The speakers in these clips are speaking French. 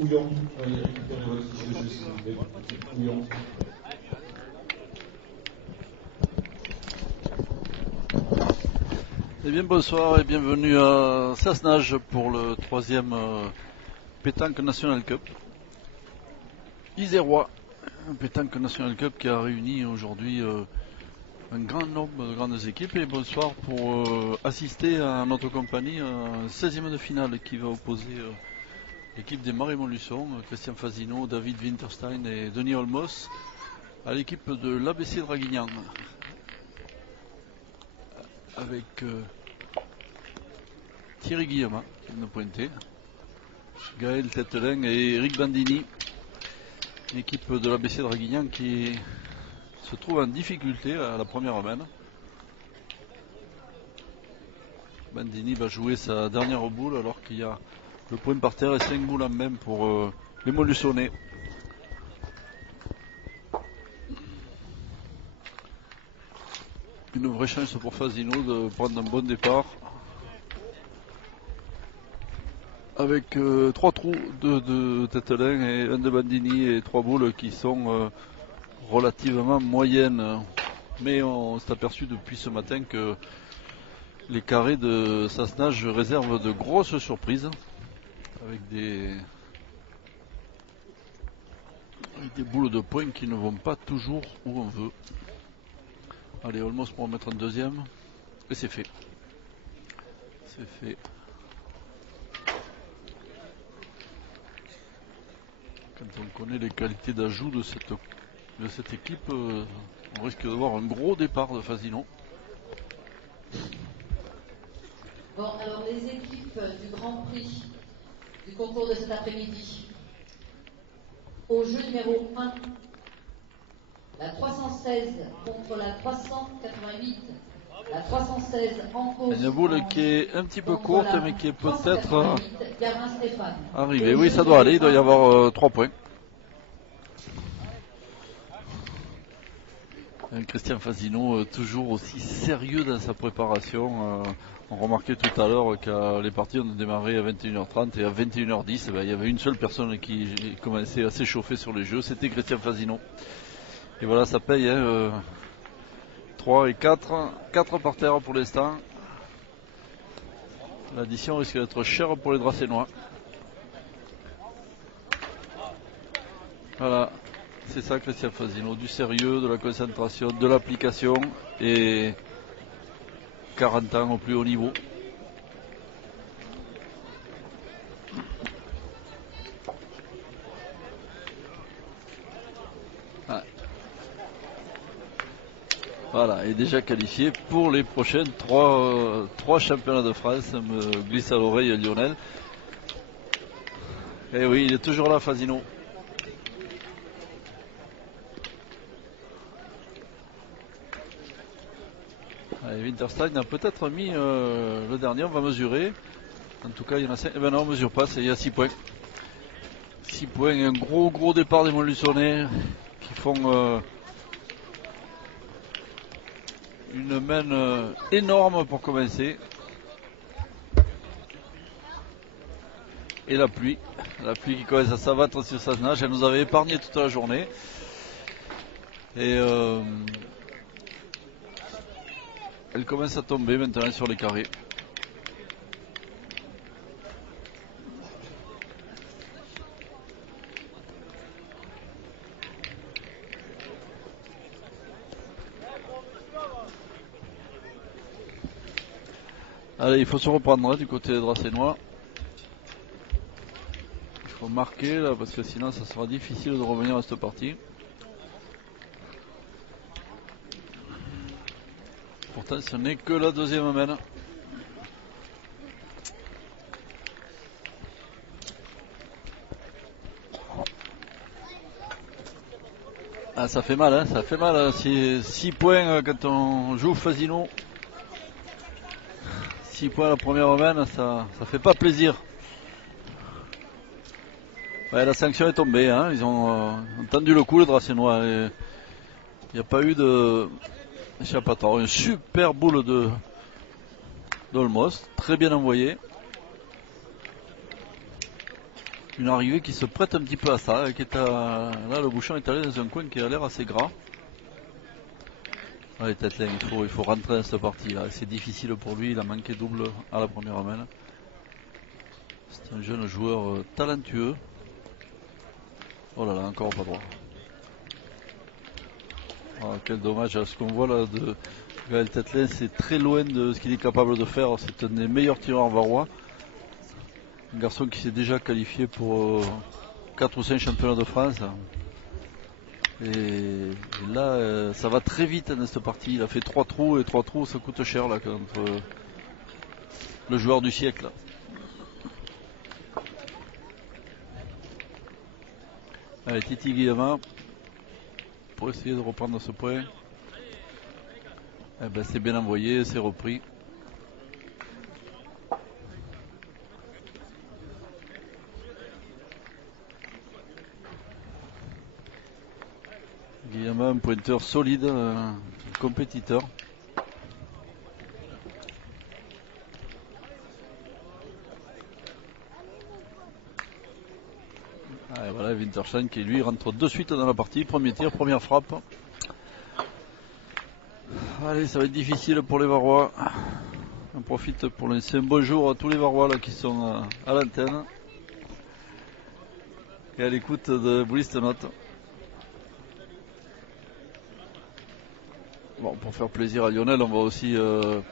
Houillon, récupérez votre fiche de jeu s'il vous plaît. Houillon. Eh bien bonsoir et bienvenue à Sassenage pour le 3e Pétanque National Cup. Isérois, un Pétanque National Cup qui a réuni aujourd'hui un grand nombre de grandes équipes. Et bonsoir pour assister à notre compagnie à un 16e de finale qui va opposer l'équipe des Marais-Montluçon, Christian Fazino, David Winterstein et Denis Olmos, à l'équipe de l'ABC Draguignan. Avec Thierry Guillemin qui vient de pointer, Gaël Tetelin et Eric Bandini, l'équipe de l'ABC Draguignan qui se trouve en difficulté à la première main. Bandini va jouer sa dernière boule alors qu'il y a le point par terre et 5 boules en main pour les Montluçonnais. Une vraie chance pour Fazino de prendre un bon départ. Avec 3 trous de Tetelin et un de Bandini et 3 boules qui sont relativement moyennes. Mais on s'est aperçu depuis ce matin que les carrés de Sassenage réservent de grosses surprises avec des boules de poing qui ne vont pas toujours où on veut. Allez, Olmos pour en mettre un deuxième. Et c'est fait. C'est fait. Quand on connaît les qualités d'ajout de cette équipe, on risque d'avoir un gros départ de Fazino. Bon, alors les équipes du Grand Prix du concours de cet après-midi. Au jeu numéro 1, la 316 contre la 388. La 316 en cause. Une boule qui est un petit peu courte, mais qui est peut-être arrivée. Oui, ça doit aller, il doit y avoir 3 points. Christian Fazino, toujours aussi sérieux dans sa préparation. On remarquait tout à l'heure que les parties ont démarré à 21h30 et à 21h10, il y avait une seule personne qui commençait à s'échauffer sur les jeux, c'était Christian Fazino. Et voilà, ça paye. 3 et 4. 4 par terre pour l'instant. L'addition risque d'être chère pour les Dracénois. Voilà, c'est ça Christian Fazino, du sérieux, de la concentration, de l'application et 40 ans au plus haut niveau. Voilà, et déjà qualifié pour les prochaines 3 championnats de France, me glisse à l'oreille Lionel. Et oui, il est toujours là Fazino. Allez, Winterstein a peut-être mis le dernier, on va mesurer. En tout cas, il y en a 5. Eh ben non, on ne mesure pas, il y a 6 points. 6 points et un gros départ des Montluçonnais qui font une main énorme pour commencer. Et la pluie qui commence à s'abattre sur Sassenage, elle nous avait épargné toute la journée. Et elle commence à tomber maintenant sur les carrés. Allez, il faut se reprendre du côté des Dracénois. Il faut marquer là parce que sinon ça sera difficile de revenir à cette partie. Pourtant ce n'est que la deuxième main. Ah, ça fait mal, hein, ça fait mal. 6 points quand on joue Fazino. 6 points à la première main, ça fait pas plaisir. Ouais, la sanction est tombée, hein. Ils ont tendu le coup les Dracénois. Il n'y a pas eu d'échappatoire. Une super boule d'Olmos, très bien envoyée. Une arrivée qui se prête un petit peu à ça, qui est là le bouchon est allé dans un coin qui a l'air assez gras. Allez Tetelain, il faut rentrer dans cette partie là, c'est difficile pour lui, il a manqué double à la première main. C'est un jeune joueur talentueux. Oh là là, encore pas droit. Oh, quel dommage, ce qu'on voit là de Gaël Tetelain, c'est très loin de ce qu'il est capable de faire, c'est un des meilleurs tireurs varois. Un garçon qui s'est déjà qualifié pour 4 ou 5 championnats de France. Et là, ça va très vite dans cette partie. Il a fait 3 trous et 3 trous, ça coûte cher là contre le joueur du siècle. Allez, Titi Guillaumin pour essayer de reprendre ce point. Eh ben, c'est bien envoyé, c'est repris. Guillaumin, un pointeur solide, un compétiteur. Et voilà, Winterstein qui lui rentre de suite dans la partie. Premier tir, première frappe. Allez, ça va être difficile pour les Varois. On profite pour laisser un bonjour à tous les Varois là, qui sont à l'antenne et à l'écoute de Bouliste Note. Bon, pour faire plaisir à Lionel, on va aussi donner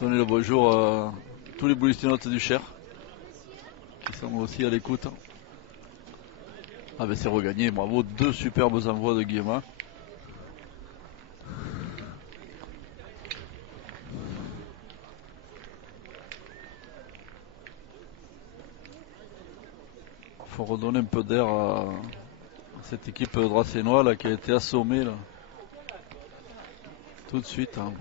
le bonjour à tous les Bouliste Note du Cher qui sont aussi à l'écoute. Ah ben c'est regagné, bravo, 2 superbes envois de Guillaume. Faut redonner un peu d'air à cette équipe dracénoise là, qui a été assommée là. Tout de suite. Hein.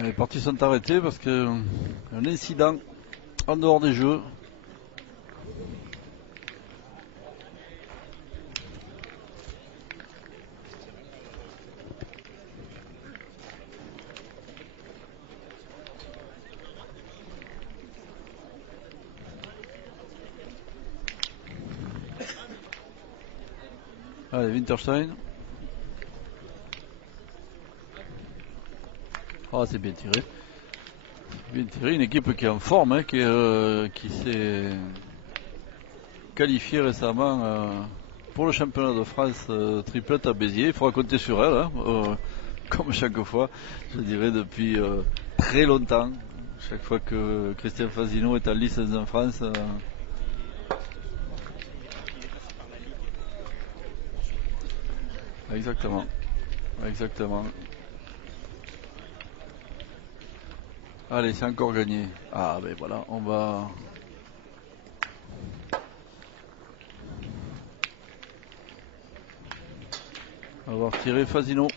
Les parties sont arrêtées parce que un incident en dehors des jeux. Allez, Winterstein. Ah, c'est bien tiré. Bien tiré, une équipe qui est en forme, hein, qui s'est qualifiée récemment pour le championnat de France triplette à Béziers. Il faudra compter sur elle, hein, comme chaque fois, je dirais depuis très longtemps. Chaque fois que Christian Fasino est en licence en France. Exactement. Exactement. Allez, c'est encore gagné. Ah ben voilà, on va retirer Fasino.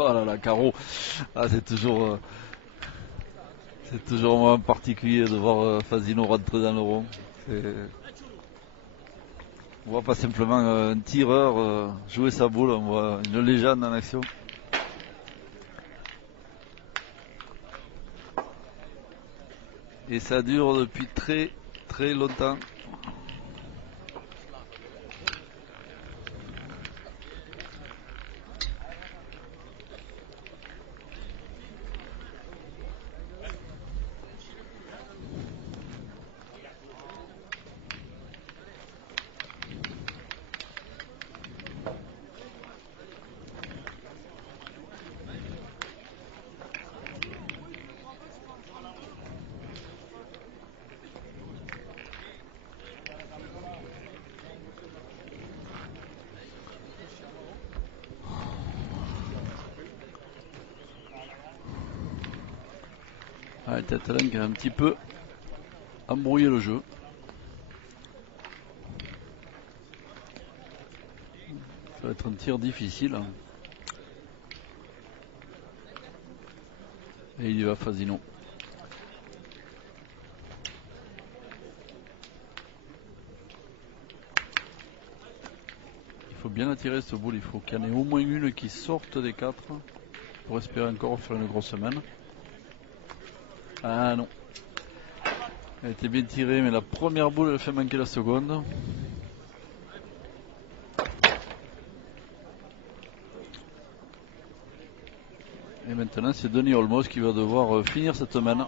Oh là là, Caro. Ah, c'est toujours un moment particulier de voir Fasino rentrer dans le rond. On voit pas simplement un tireur jouer sa boule, on voit une légende en action. Et ça dure depuis très très longtemps. Ah, Tetelen qui a un petit peu embrouillé le jeu. Ça va être un tir difficile. Et il y va Fasino. Il faut bien attirer ce boule. Il faut qu'il y en ait au moins une qui sorte des 4 pour espérer encore faire une grosse semaine. Ah non. Elle était bien tirée, mais la première boule elle fait manquer la seconde. Et maintenant c'est Denis Olmos qui va devoir finir cette semaine.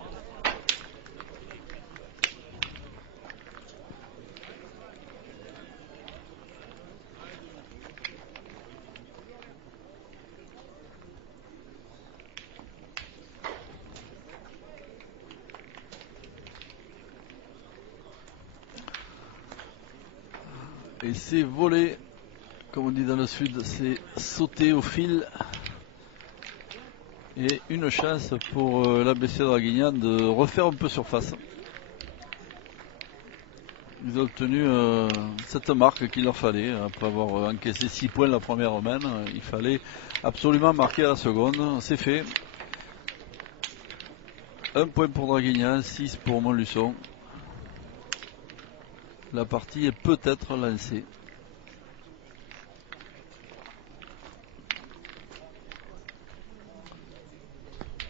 Et c'est volé, comme on dit dans le sud, c'est sauter au fil. Et une chance pour l'ABC Draguignan de refaire un peu surface. Ils ont obtenu cette marque qu'il leur fallait. Après avoir encaissé 6 points la première semaine, il fallait absolument marquer à la seconde. C'est fait. 1 point pour Draguignan, 6 pour Montluçon. La partie est peut-être lancée.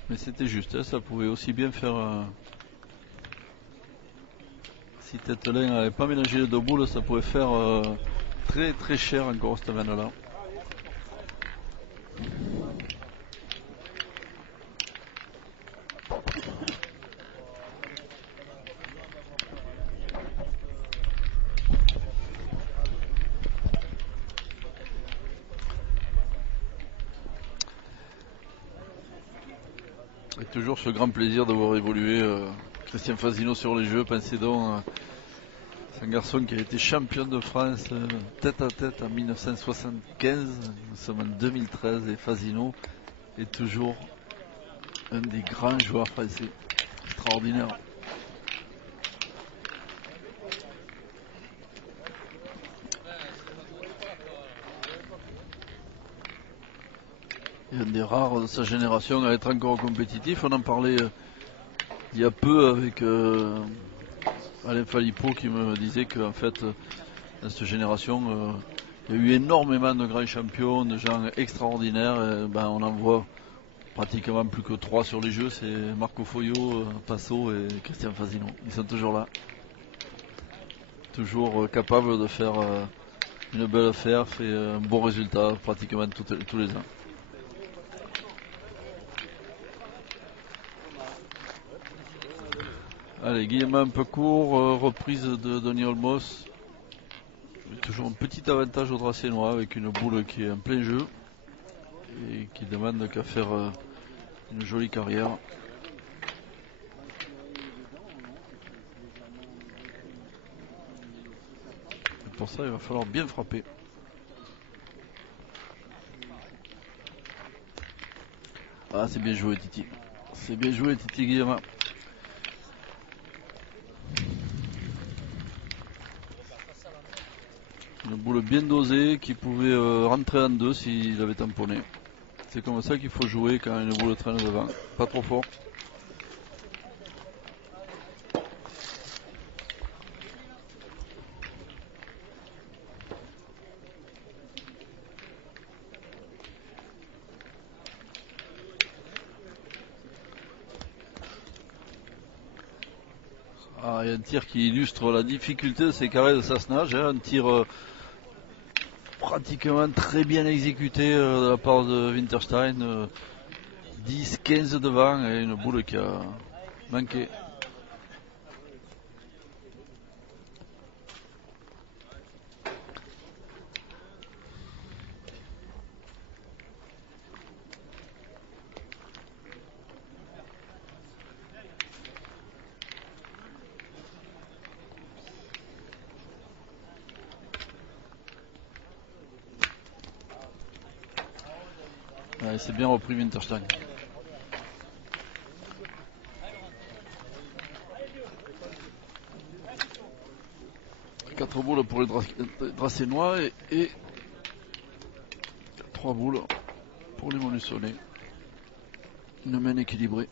Mais c'était juste, hein, ça pouvait aussi bien faire... si Tetelen n'avait pas mélangé les deux boules, ça pouvait faire très très cher encore cette semaine-là. Et toujours ce grand plaisir de voir évoluer Christian Fasino sur les jeux. Pensez donc, c'est un garçon qui a été champion de France tête à tête en 1975. Nous sommes en 2013 et Fasino est toujours un des grands joueurs français. Extraordinaire. Il est un des rares de sa génération à être encore compétitif. On en parlait il y a peu avec Alain Philippot qui me disait qu'en fait, dans cette génération, il y a eu énormément de grands champions, de gens extraordinaires. On en voit pratiquement plus que 3 sur les jeux. C'est Marco Foio, Passo et Christian Fasino. Ils sont toujours là. Toujours capables de faire une belle perf et un bon résultat pratiquement tous les ans. Allez, Guillaume un peu court, reprise de Denis Olmos. Toujours un petit avantage au Dracénois avec une boule qui est en plein jeu et qui demande qu'à faire une jolie carrière. Et pour ça, il va falloir bien frapper. Ah, c'est bien joué, Titi. C'est bien joué, Titi Guillaume. Une boule bien dosée qui pouvait rentrer en deux s'il avait tamponné. C'est comme ça qu'il faut jouer quand une boule traîne devant. Pas trop fort. Ah, il y a un tir qui illustre la difficulté de ces carrés de Sassenage. Un tir pratiquement très bien exécuté de la part de Winterstein. 10-15 devant et une boule qui a manqué. Ouais, c'est bien repris Winterstein. 4 boules pour les Dracénois et 3 boules pour les Montluçonnais. Une main équilibrée.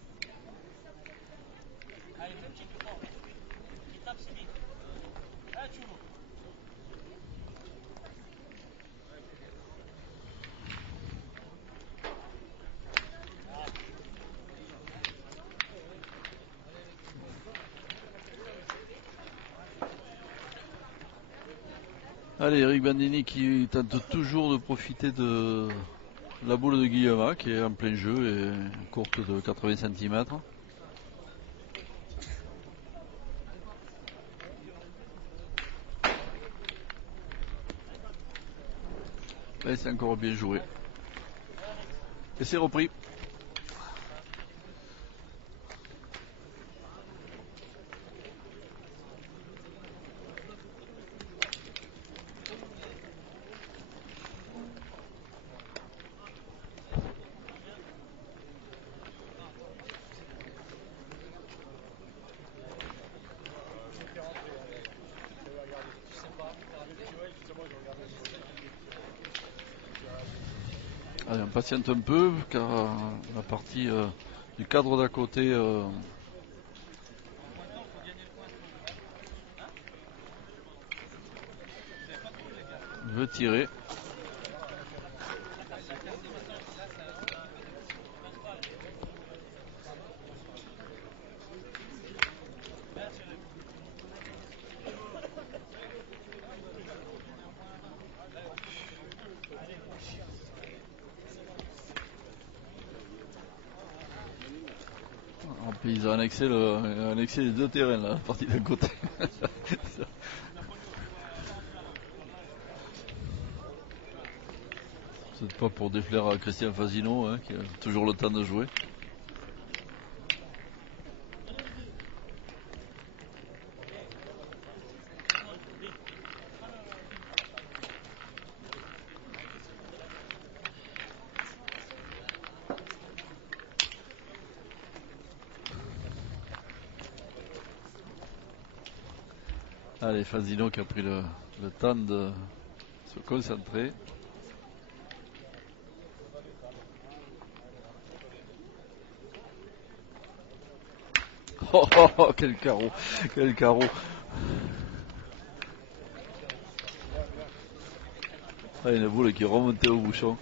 Allez, Eric Bandini qui tente toujours de profiter de la boule de Guillaume qui est en plein jeu et courte de 80 cm. Et c'est encore bien joué. Et c'est repris. Allez, on patiente un peu car la partie du cadre d'à côté veut tirer. Ils ont annexé les deux terrains là, la partie d'un côté. C'est pas pour déplaire à Christian Fasino hein, qui a toujours le temps de jouer. Allez, Fasino qui a pris le temps de se concentrer. Oh, oh, oh, quel carreau, quel carreau. Ah, une boule qui est remontée au bouchon.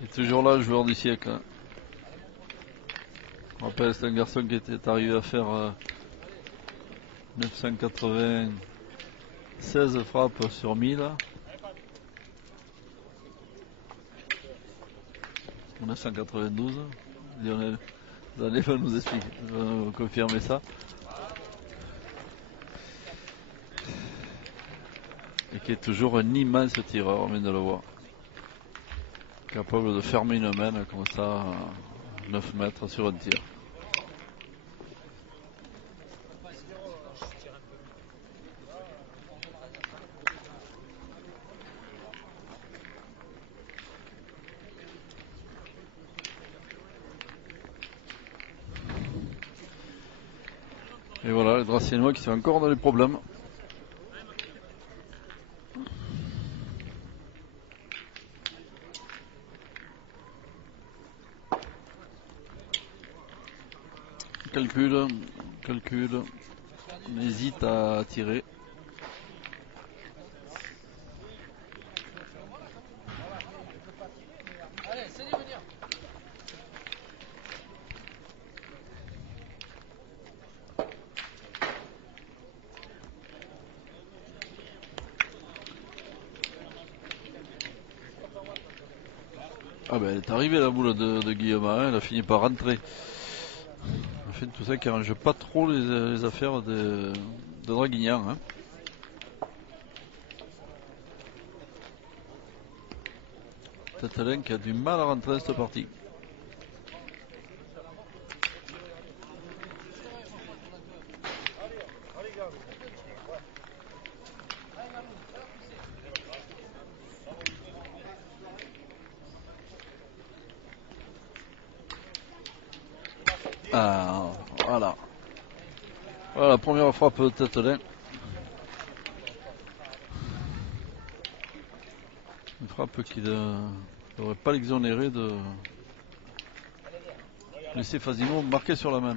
Il est toujours là, le joueur du siècle. Hein. Je me rappelle, c'est un garçon qui était arrivé à faire 996 frappes sur 1000. 992. Lionel Zané va nous expliquer, va nous confirmer ça. Et qui est toujours un immense tireur, on vient de le voir. Capable de fermer une main comme ça à 9 mètres sur un tir. Et voilà, les Dracénois qui sont encore dans les problèmes. Calcul, on hésite à tirer. Ah ben elle est arrivée la boule de Guillaume, hein, elle a fini par rentrer. Elle fait tout ça qui arrange pas trop les affaires de Draguignan. Hein. Tatalin qui a du mal à rentrer dans cette partie. Ah, voilà. Voilà la première frappe de Tête-Lain. Une frappe qui ne devrait pas l'exonérer de laisser Fasino marquer sur la main.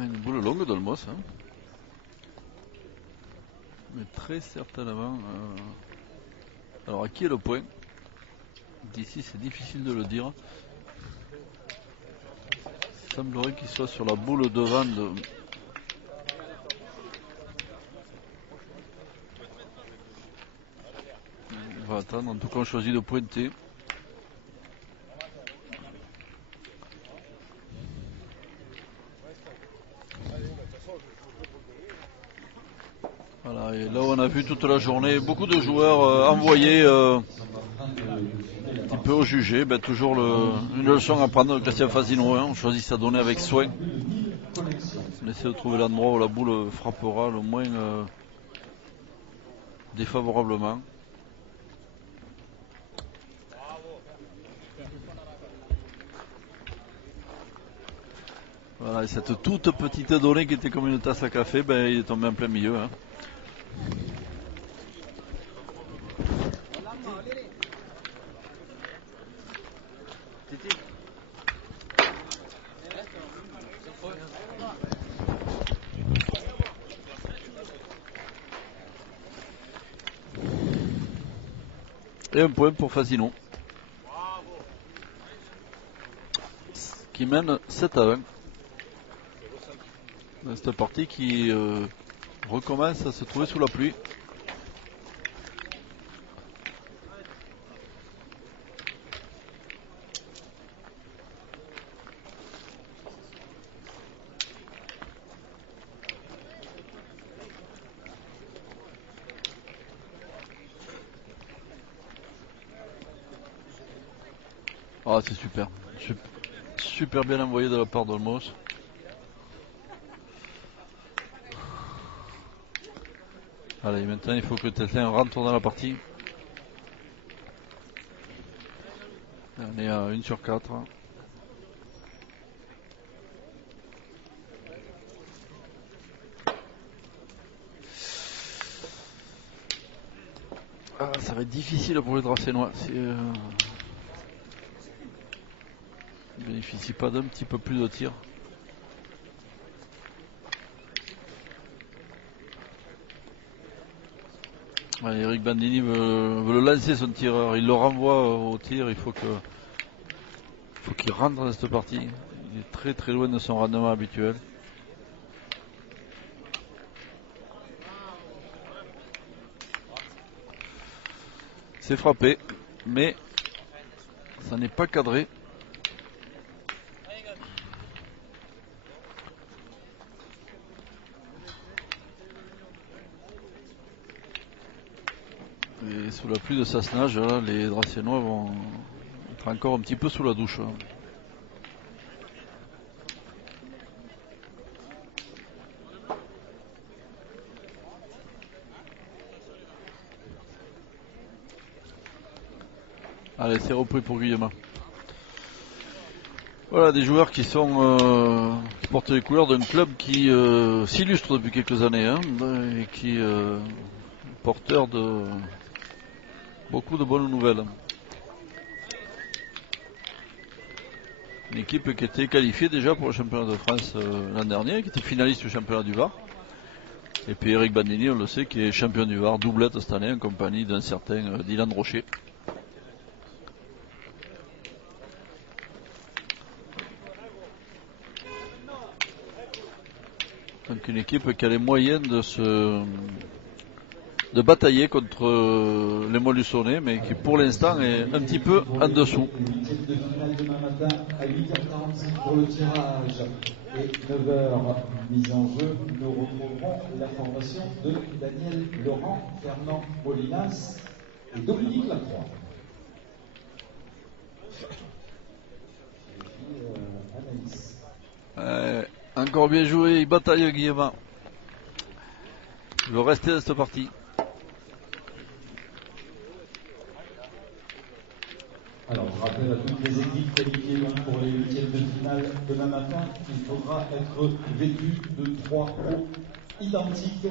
Une boule longue d'Olmos. Hein. Mais très certainement. Alors à qui est le point? D'ici c'est difficile de le dire. Il semblerait qu'il soit sur la boule devant de... On va attendre, en tout cas on choisit de pointer. Voilà, et là on a vu toute la journée beaucoup de joueurs envoyés un petit peu au jugé. Ben, toujours une leçon à prendre de Christian Fasino. Hein. On choisit sa donnée avec soin. On essaie de trouver l'endroit où la boule frappera le moins défavorablement. Voilà, et cette toute petite donnée qui était comme une tasse à café, ben, il est tombé en plein milieu. Hein. Et un point pour Fasino, qui mène 7-1 dans cette partie qui recommence à se trouver sous la pluie. Ah, c'est super. Super bien envoyé de la part d'Olmos. Allez, maintenant il faut que Tête-Lain rentre dans la partie. On est à 1 sur 4. Ah, ça va être difficile pour les Dracénois. Ils ne bénéficient pas d'un petit peu plus de tir. Allez, Eric Bandini veut le lancer son tireur. Il le renvoie au tir. Il faut qu'il rentre dans cette partie. Il est très très loin de son rendement habituel. C'est frappé, mais ça n'est pas cadré. Et sous la pluie de Sassenage, là, les Dracénois vont être encore un petit peu sous la douche. Allez, c'est repris pour Guillemin. Voilà, des joueurs qui portent les couleurs d'un club qui s'illustre depuis quelques années, hein, et qui est porteur de beaucoup de bonnes nouvelles. Une équipe qui était qualifiée déjà pour le championnat de France l'an dernier, qui était finaliste du championnat du Var. Et puis Eric Bandini, on le sait, qui est champion du Var, doublette cette année en compagnie d'un certain Dylan Rocher. Donc une équipe qui a les moyens de se de batailler contre les Montluçonnais, mais qui pour l'instant est un petit peu en dessous. Huitième de finale demain matin à 8h45 pour le tirage et 9h mise en jeu. Nous retrouverons la formation de Daniel Laurent, Fernand Molinas et Dominique Lacroix. Anaïs. Encore bien joué, il bataille Guillemard. Il veut rester dans cette partie. Alors, je rappelle à toutes les équipes qualifiées donc pour les huitièmes de finale demain matin qu'il faudra être vêtu de 3 hauts identiques,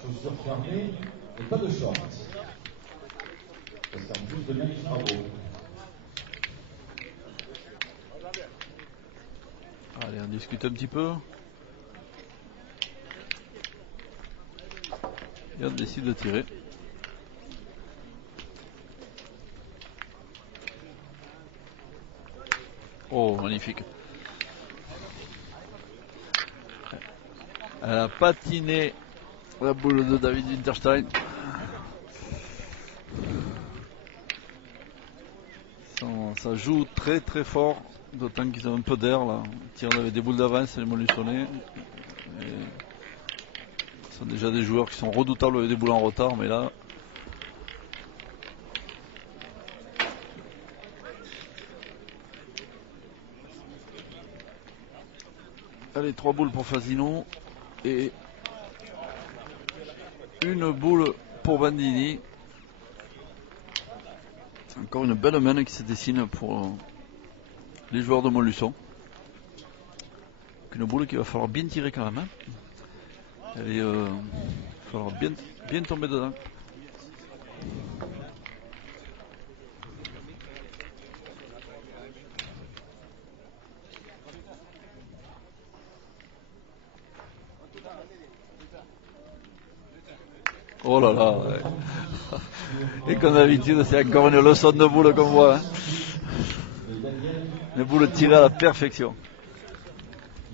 chaussures fermées et pas de shorts. Parce qu'en plus demain il fera beau. Allez, on discute un petit peu. Et on décide de tirer. Oh, magnifique. Elle a patiné la boule de David Winterstein. Ça joue très très fort, d'autant qu'ils ont un peu d'air là. On avait des boules d'avance, les Montluçonnais. Ce sont déjà des joueurs qui sont redoutables avec des boules en retard, mais là. Allez, 3 boules pour Fasino et une boule pour Bandini. Encore une belle main qui se dessine pour les joueurs de Montluçon. Une boule qu'il va falloir bien tirer quand même. Hein. Il va falloir bien tomber dedans. Oh là là, ouais. Et comme d'habitude, c'est encore une leçon de boule qu'on voit. Hein. Une boule tirée à la perfection.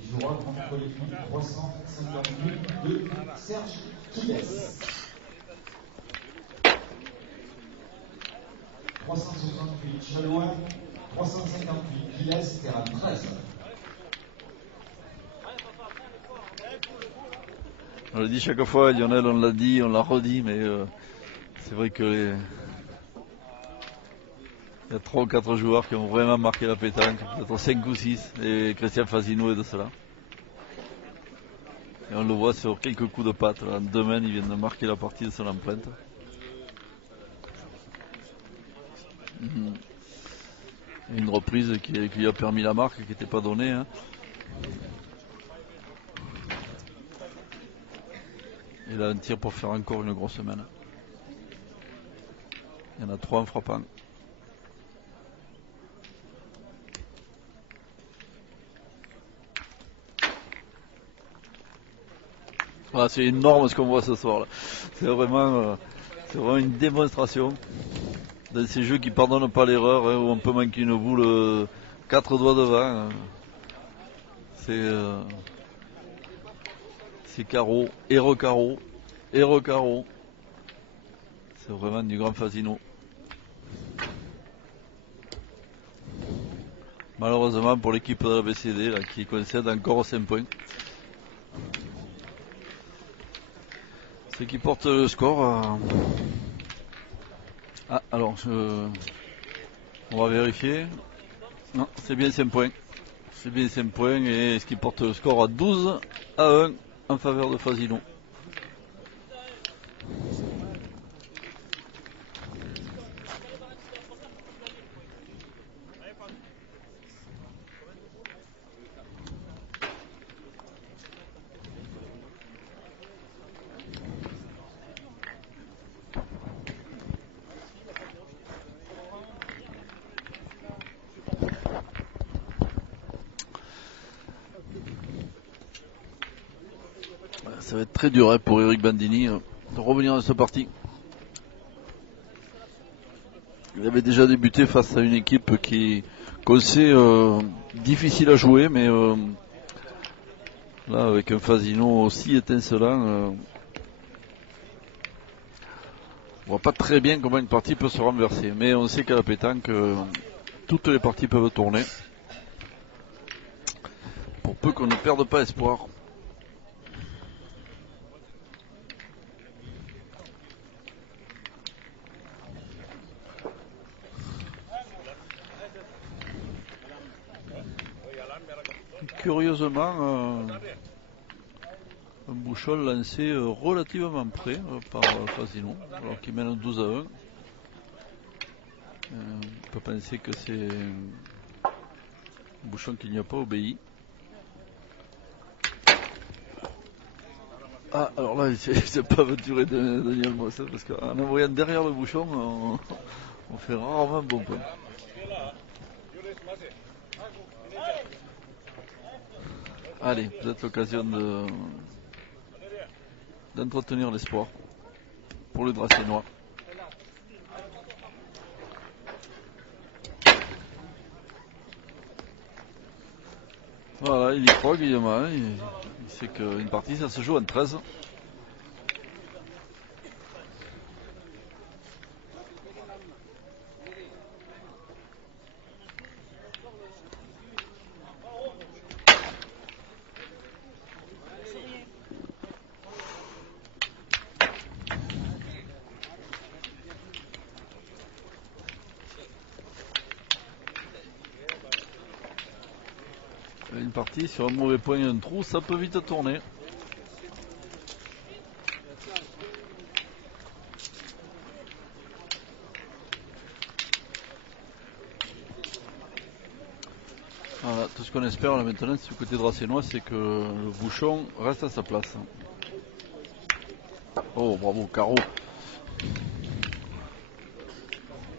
Il jouera contre l'équipe 358 de Serge Quilles. 368 Chalouin, 358 Quilles, terrain 13. On le dit chaque fois, Lionel, on l'a dit, on l'a redit, mais c'est vrai que il y a 3 ou 4 joueurs qui ont vraiment marqué la pétanque, peut-être 5 ou 6, et Christian Fasino est de cela. Et on le voit sur quelques coups de patte, là. Demain ils viennent de marquer la partie de son empreinte. Une reprise qui lui a permis la marque, qui n'était pas donnée. Hein. Et là, un tir pour faire encore une grosse semaine. Il y en a 3 en frappant. Voilà, c'est énorme ce qu'on voit ce soir là. C'est vraiment une démonstration dans ces jeux qui pardonnent pas l'erreur, hein, où on peut manquer une boule 4 doigts devant. C'est carreau, et recarreau, et recarreau. C'est vraiment du grand Fasino. Malheureusement pour l'équipe de la BCD là, qui concède encore 5 points. Ce qui porte le score. Ah, alors, on va vérifier. Non, c'est bien 5 points. C'est bien 5 points et ce qui porte le score à 12-1 en faveur de Fasino. Ça va être très dur hein, pour Eric Bandini de revenir dans cette partie. Il avait déjà débuté face à une équipe qu'on sait difficile à jouer, mais là avec un Fasino aussi étincelant, On voit pas très bien comment une partie peut se renverser, mais on sait qu'à la pétanque, toutes les parties peuvent tourner. Pour peu qu'on ne perde pas espoir. Curieusement, un bouchon lancé relativement près par Fasino, alors qu'il mène 12-1. On peut penser que c'est un bouchon qui n'y a pas obéi. Ah, alors là, c'est pas aventuré de Daniel Moss, parce qu'en envoyant derrière le bouchon, on fait rarement bon point. Allez, peut-être l'occasion d'entretenir l'espoir pour le Dracénois. Voilà, il y croit, Guillaume. Hein, il sait qu'une partie, ça se joue en 13. Une partie sur un mauvais point et un trou, ça peut vite tourner. Voilà, tout ce qu'on espère là maintenant, du côté dracénois, c'est que le bouchon reste à sa place. Oh, bravo, carreau.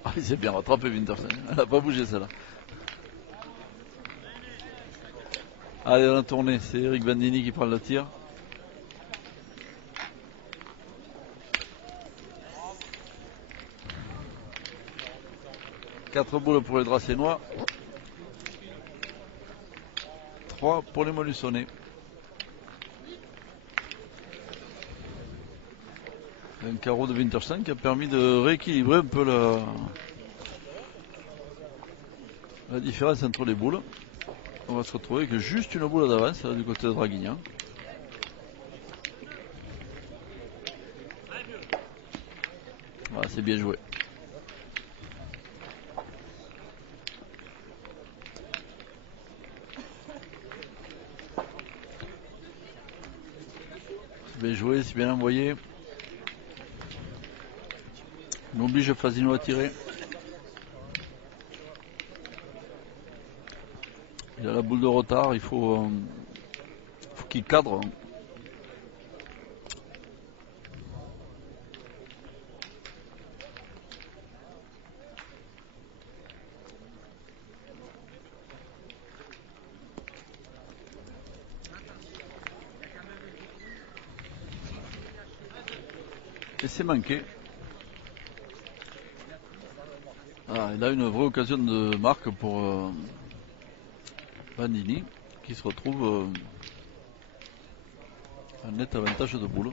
Ah, il s'est bien rattrapé, Wintersen. Elle n'a pas bougé, celle-là. Allez, on a tourné. C'est Eric Bandini qui prend le tir. Quatre boules pour les dracénois. 3 pour les Molusonnais. Un carreau de Wintersen qui a permis de rééquilibrer un peu la différence entre les boules. On va se retrouver avec juste une boule d'avance du côté de Draguignan. Voilà, c'est bien joué. C'est bien joué, c'est bien envoyé. On oblige Fasino à tirer. Il a la boule de retard, il faut qu'il cadre. Et c'est manqué. Ah, il a une vraie occasion de marque pour Bandini qui se retrouve un net avantage de boule.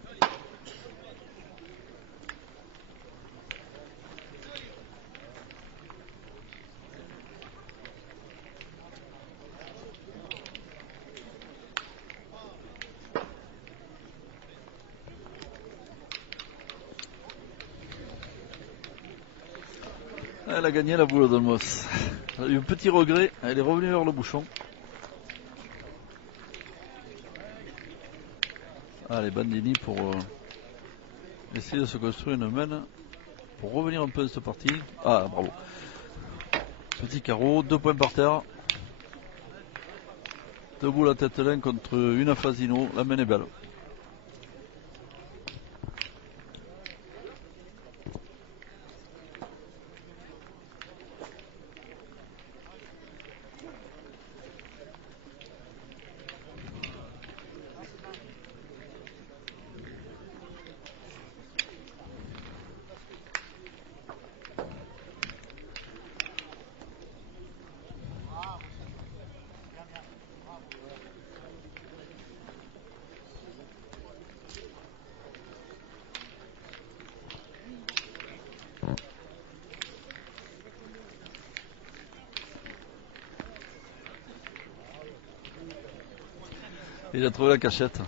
Elle a gagné la boule d'Olmos. Elle a eu un petit regret, elle est revenue vers le bouchon. Allez, Bandini pour essayer de se construire une main pour revenir un peu de cette partie. Ah, bravo. Petit carreau, 2 points par terre. Debout la tête l'un contre une à Fasino, la main est belle. Il a trouvé la cachette.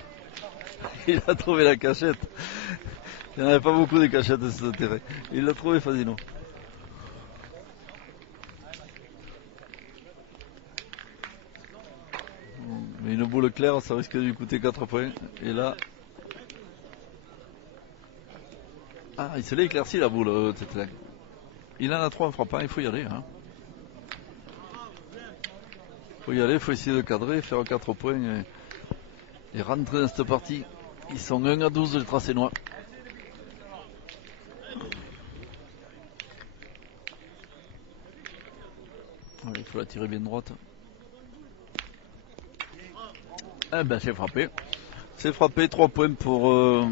Il a trouvé la cachette. Il n'y en avait pas beaucoup de cachettes sur ce terrain. Il l'a trouvé, Fazino. Mais une boule claire, ça risque de lui coûter 4 points. Et là... Ah, il se l'est éclairci la boule, Tetlin. Il en a 3 en frappant, il faut y aller. Hein. Il faut y aller, il faut essayer de cadrer, faire 4 points et rentrer dans cette partie. Ils sont 1-12 les Tracénois. Il faut la tirer bien droite. Eh ben c'est frappé. C'est frappé, 3 points pour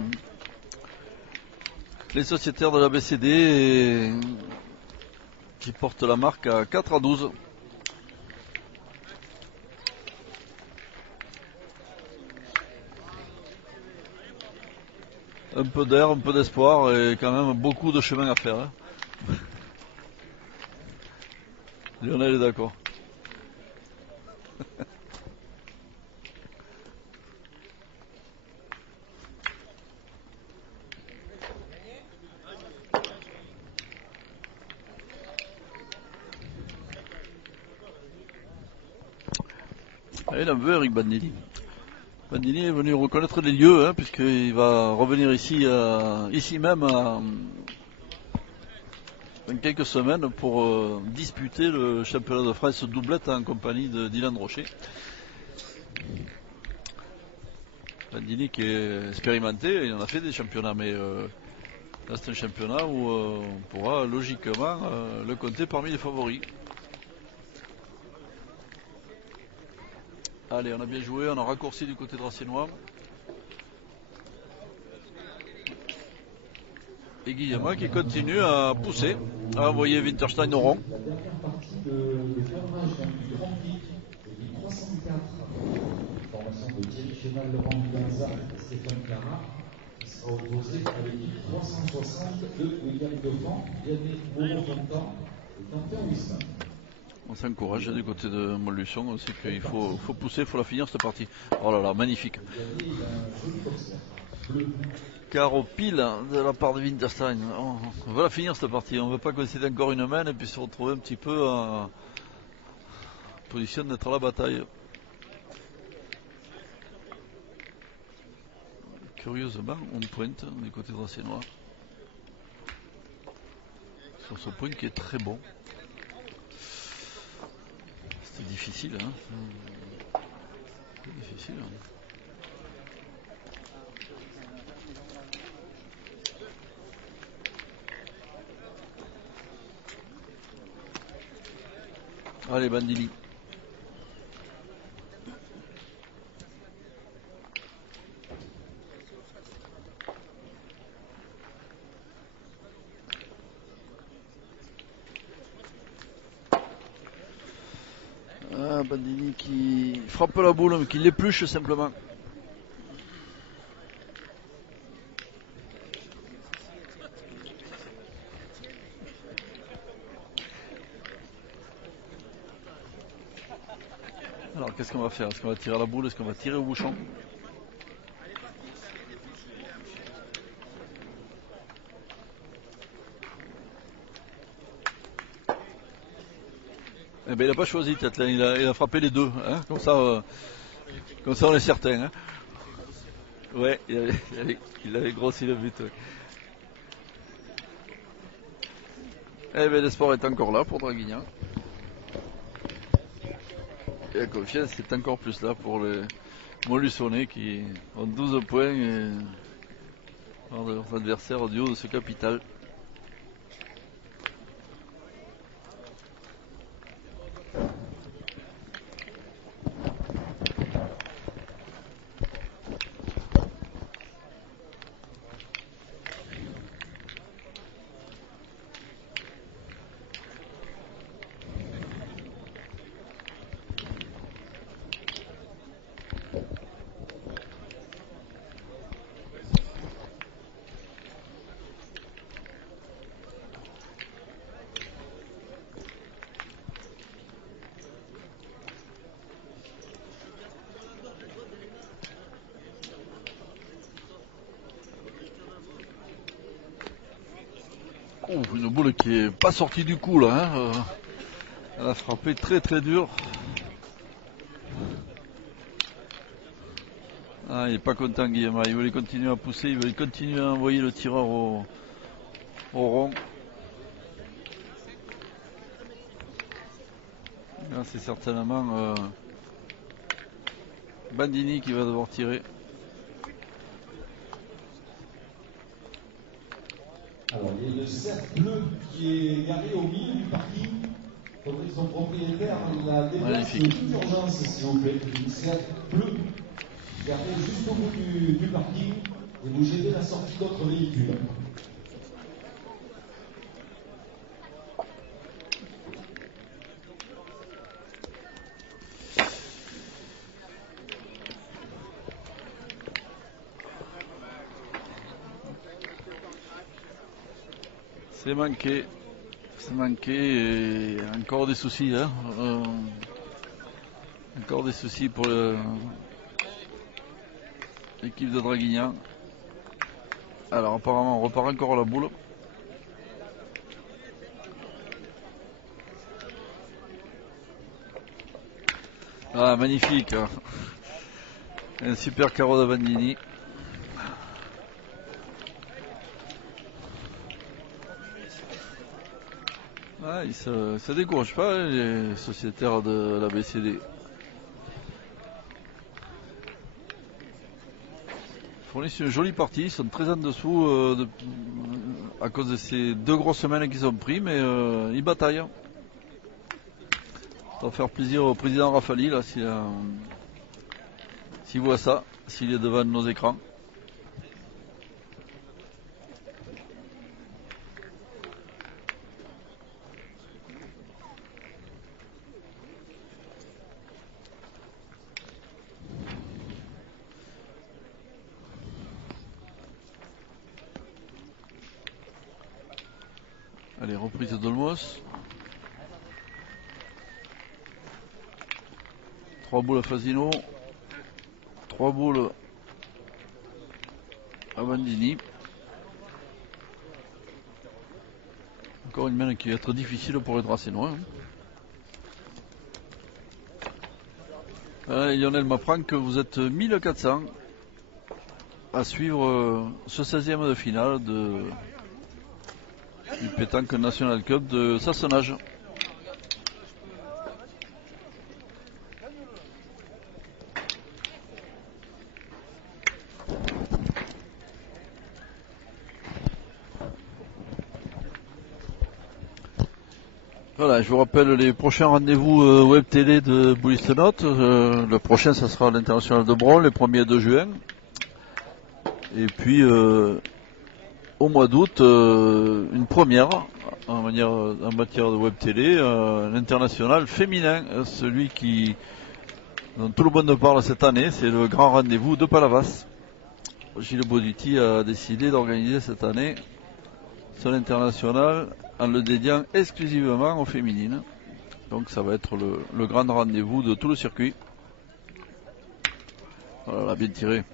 les sociétaires de la BCD qui portent la marque à 4-12. Un peu d'air, un peu d'espoir et quand même beaucoup de chemin à faire. Hein. Lionel est d'accord. Il en veut Eric Bandini. Bandini est venu reconnaître les lieux, hein, puisqu'il va revenir ici, ici même dans quelques semaines pour disputer le championnat de France doublette en compagnie de Dylan Rocher. Bandini qui est expérimenté, il en a fait des championnats, mais là c'est un championnat où on pourra logiquement le compter parmi les favoris. Allez, on a bien joué, on a raccourci du côté de Racinois. Et Guillaume qui continue à pousser, à envoyer Winterstein au rond. La dernière partie de fermage du Grand Prix, l'équipe 304, formation de Thierry Chenal, Laurent Guinza et Stéphane Clara, qui sera opposée à l'équipe 360 de William Defant, Yannick Moreau-Fontan et Quentin Wisman. On s'encourage du côté de Montluçon aussi qu'il faut pousser, il faut la finir cette partie. Oh là là, magnifique. Carreau pile de la part de Winterstein. On va la finir cette partie, on ne veut pas concéder encore une main et puis se retrouver un petit peu en position d'être à la bataille. Curieusement, on pointe du côté de Racinois. Sur ce point qui est très bon. C'est difficile, hein. C'est difficile. Hein. Allez, Bandini. Bandini qui frappe la boule mais qui l'épluche simplement. Alors qu'est-ce qu'on va faire? Est-ce qu'on va tirer à la boule? Est-ce qu'on va tirer au bouchon? Eh ben, il n'a pas choisi Tetlin, il a frappé les deux, hein, comme ça on est certain. Hein. Ouais, il avait grossi le but. Ouais. Eh ben, l'espoir est encore là pour Draguignan. Et la confiance est encore plus là pour les Montluçonnais qui ont 12 points et leurs adversaires du haut de ce capital. Une boule qui est pas sortie du coup là. Hein. Elle a frappé très très dur. Ah, il est pas content Guillaume. Il voulait continuer à pousser, il voulait continuer à envoyer le tireur au rond. Là, c'est certainement Bandini qui va devoir tirer. Alors, il y a une cercle bleue qui est garée au milieu du parking. Faudrait que son propriétaire la déplace d'urgence, s'il vous plaît. Une cercle bleue garée juste au bout du parking et vous gênez la sortie d'autres véhicules. C'est manqué et encore des soucis. Hein. Encore des soucis pour l'équipe de Draguignan. Alors apparemment on repart encore à la boule. Ah magnifique. Hein. Un super carreau de Bandini. Ah, il se décourage pas les sociétaires de la BCD. Ils fournissent une jolie partie, ils sont très en dessous à cause de ces 2 grosses semaines qu'ils ont pris, mais ils bataillent. Ça va faire plaisir au président Rafali là s'il voit ça, s'il est devant nos écrans. Allez, reprise de Dolmos. 3 boules à Fasino. 3 boules à Bandini. Encore une main qui va être difficile pour les Dracénois. Lionel m'apprend que vous êtes 1400 à suivre ce 16e de finale du Pétanque National Cup de Sassonage. Voilà, je vous rappelle les prochains rendez-vous web télé de Boulis Note. Le prochain, ça sera l'international de Bron, les 1er et 2 juin. Et puis, au mois d'août, une première en matière de web télé, l'international féminin, celui dont tout le monde parle cette année, c'est le grand rendez-vous de Palavas. Gilles Bauduti a décidé d'organiser cette année son international en le dédiant exclusivement aux féminines. Donc ça va être le grand rendez-vous de tout le circuit. Voilà, bien tiré.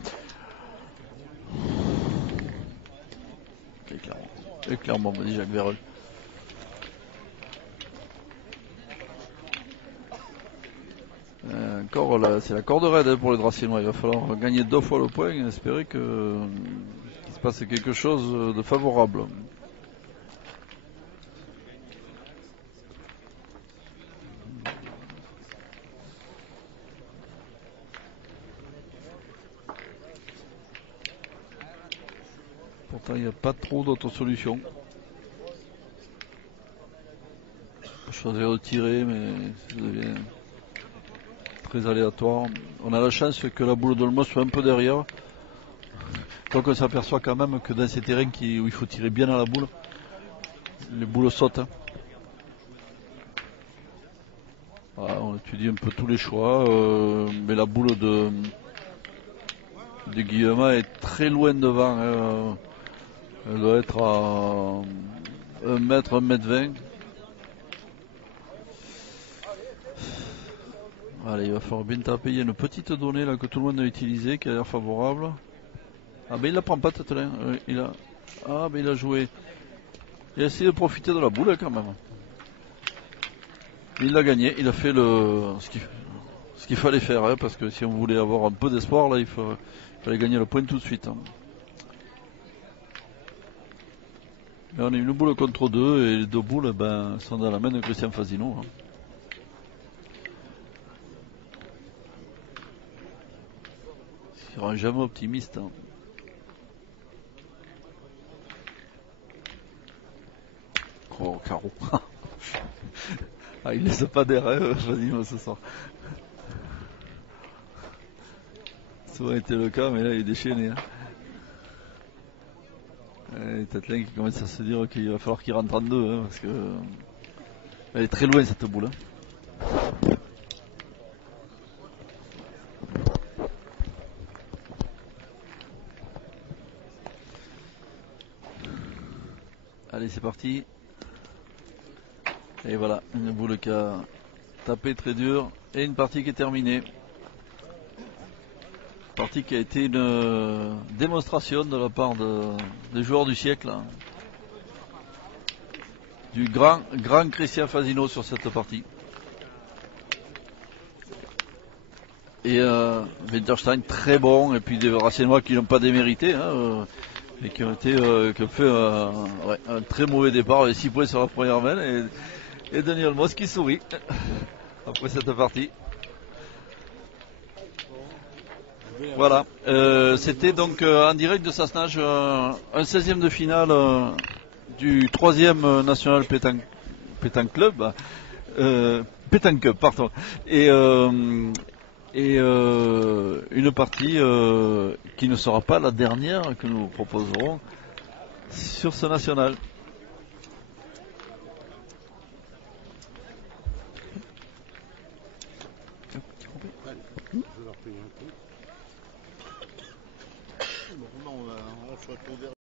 Clairement, me dit Jacques Vérol. Encore là, c'est la corde raide pour les Dracénois. Il va falloir gagner 2 fois le point et espérer qu'il se passe quelque chose de favorable. Pourtant, il n'y a pas trop d'autres solutions. Je choisirais de tirer, mais ça devient très aléatoire. On a la chance que la boule d'Olmos soit un peu derrière. Donc on s'aperçoit quand même que dans ces terrains où il faut tirer bien à la boule, les boules sautent. Voilà, on étudie un peu tous les choix, mais la boule de Guillaume est très loin devant. Hein. Elle doit être à 1 mètre, 1 mètre 20. Allez, il va falloir bien taper. Il y a une petite donnée là que tout le monde a utilisée qui a l'air favorable. Ah ben il la prend pas Tatelin. Il a joué. Il a essayé de profiter de la boule quand même. Il l'a gagné, il a fait ce qu'il fallait faire, hein, parce que si on voulait avoir un peu d'espoir, là, il fallait gagner le point tout de suite. Hein. Mais on a une boule contre deux, et les deux boules sont dans la main de Christian Fasino. Hein. Il ne sera jamais optimiste. Hein. Oh, carreau. Ah, il laisse pas des rêves, Fasino, ce soir. Ça aurait été le cas, mais là, il est déchaîné. Hein. Et Tatelin qui commence à se dire qu'il va falloir qu'il rentre en deux, hein, parce que elle est très loin cette boule. Hein. Allez, c'est parti. Et voilà, une boule qui a tapé très dur et une partie qui est terminée. Partie qui a été une démonstration de la part des joueurs du siècle. Hein. Du grand Christian Fasino sur cette partie. Et Winterstein très bon, et puis des Racinois qui n'ont pas démérité, hein, et qui ont fait un très mauvais départ, avec 6 points sur la première main, et Daniel Moss qui sourit après cette partie. Voilà, c'était donc en direct de Sassenage, un 16e de finale du 3e National Pétanque Club, Pétanque Cup, pardon, et une partie qui ne sera pas la dernière que nous proposerons sur ce national.